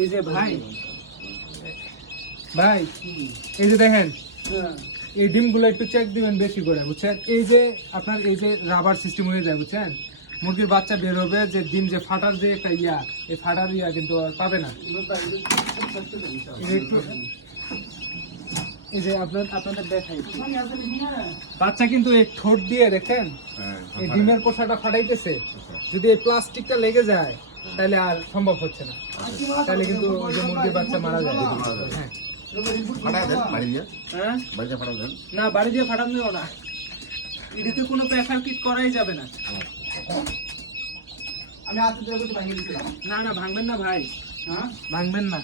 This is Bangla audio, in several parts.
এই যে ভাই ভাই এই যে দেখেন এই ডিমগুলো একটু চেক দিবেন বেশি করে, বুঝছেন? এই যে আপনার এই যে রাবার সিস্টেম হয়ে যায়, বুঝছেন? মুরগির বাচ্চা বের হবে, যে ডিম যে ফাটার যে একটা ইয়া, এই ফাটার ইয়া কিন্তু আর পাবে না। এই যে আপনাদের দেখাই, বাচ্চা কিন্তু এই ঠোঁট দিয়ে দেখেন এই ডিমের কোষাটা ফাটাইতেছে। যদি এই প্লাস্টিকটা লেগে যায় তাহলে আর সম্ভব হচ্ছে না, তাহলে কিন্তু যে মুরগির বাচ্চা মারা যায়। হ্যাঁ না, বাড়ি দিয়ে ফাটানো না, এটিতে কোনো প্রেসার কিট করাই যাবে না। আমি হাতে ধরে করতে ভাঙিয়ে দিছিলাম। না না, ভাঙবেন না ভাই, হ্যাঁ ভাঙবেন না।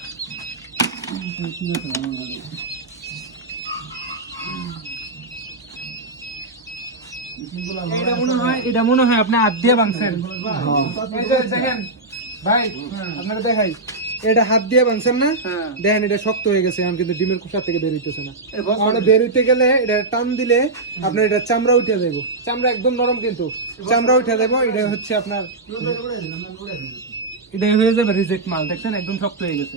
এটা মনে হয় আপনি হাত দিয়ে ভাঙছেন। এই যে দেখেন ভাই, আপনারা দেখাই, এটা হাত দিয়ে ভাঙছেন না? দেখেন এটা শক্ত হয়ে গেছে, এখন কিন্তু ডিমের খোসা থেকে বের হইতেছে না। বের হইতে গেলে এটা টান দিলে আপনার এটা চামড়া উঠে যাবো, চামড়া একদম নরম, কিন্তু চামড়া উঠে যাবো। এটা হচ্ছে আপনার, এটা হয়ে যাবে রিজেক্ট মাল। দেখছেন একদম শক্ত হয়ে গেছে।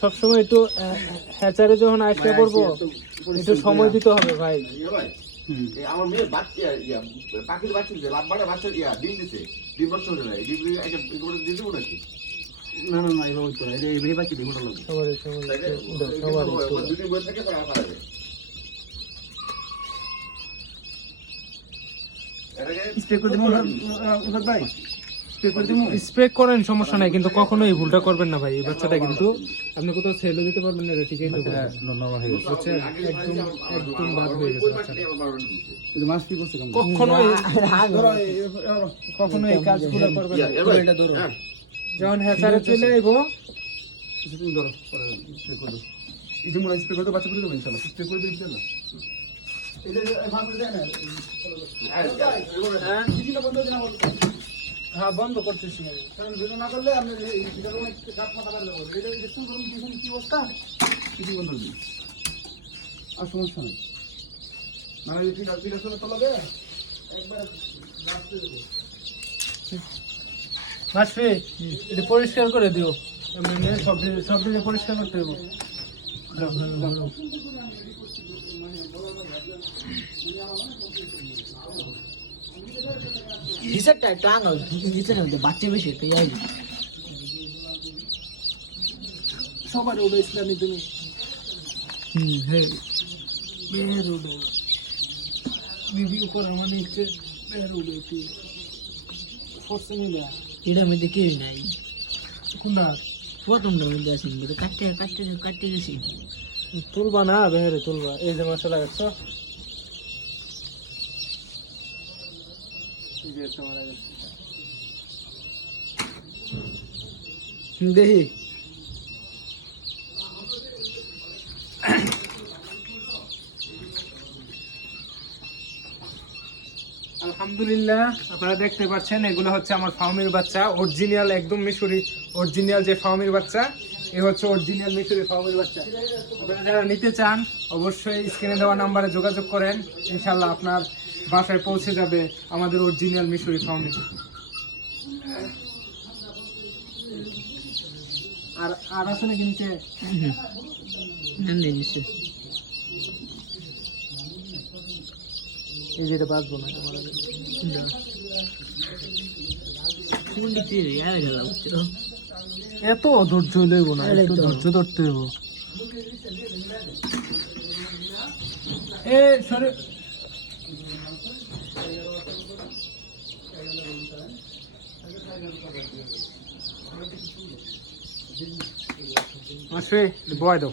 সবসময় একটু হ্যাচারে যখন আসতে পড়বো একটু সময় দিতে হবে ভাই। আমার মেয়ে বাচ্চা পাখির বাচ্চা দিচ্ছে, লাভবারে বাচ্চা ডিম দিচ্ছে, ডিম নষ্ট হয়ে যায়, ডিম দিয়ে দেবো নাকি? না না না, এভাবে তো এই বাচ্চা ডিম ওটা লাগবে দুদিন বসে থেকে তারা মারা যায়। স্প্রে করেন, সমস্যা নাই, কিন্তু কখনো এই ভুলটা করবেন না ভাই। এই বাচ্চাটা কিন্তু আপনি কোথাও ছেলে দিতে পারবেন না, ঠিক আছে? একদম একদম বাদ হয়ে গেছে কখনো এই কাজগুলো করবেন না। যখন হ্যাচারে চলে আইবো ধরো স্প্রে করে বাচ্চা করে দেবো, ইনশাল্লাহ স্প্রে করে দিতে না। হ্যাঁ বন্ধ করতেছি, কারণ ভিডিও না করলে আপনি কি অবস্থা কিছু বন্ধ দিন, আর সমস্যা নেই। মানে তলাবে একবার মাসফি এটা পরিষ্কার করে দিও, সব দিকে পরিষ্কার করতে দেবো। রিসেটটা টান হয়, রিসেট হতে বাচ্চা বেশি তাই আই সবার ওটা ইসলামী তুমি হ্যাঁ বের উঠে রিভিউ করা মানে হচ্ছে বের উঠে ফোর্সে নিলে এটার মধ্যে কেউ নাই। কোনটা প্রথমটার মধ্যে আসেন কাটতে গেছি, তুলবা না বেহারে তুলবা। এই যে মশলা গাছ দেখি আলহামদুলিল্লাহ, আপনারা দেখতে পাচ্ছেন এগুলো হচ্ছে আমার ফার্মের বাচ্চা, অরিজিনাল একদম মিশরি অরিজিনাল যে ফার্মের বাচ্চা, এ হচ্ছে অরিজিনাল মিশরি ফার্মের বাচ্চা। আপনারা যারা নিতে চান অবশ্যই স্ক্রিনে দেওয়া নাম্বারে যোগাযোগ করেন, ইনশাল্লাহ আপনার বাসায় পৌঁছে যাবে আমাদের অরিজিনাল মিশরি ফার্মে। আর আছে নাকি নিচে? এই যেটা বাঁচবো না এত ধৈর্য লেবো না, একটু ধৈর্য ধরতে হবো। এ সরে আসবে বয় দাও।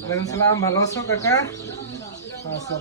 ওয়ালাইকুম সালাম, ভালো আছো কাকা? আচ্ছা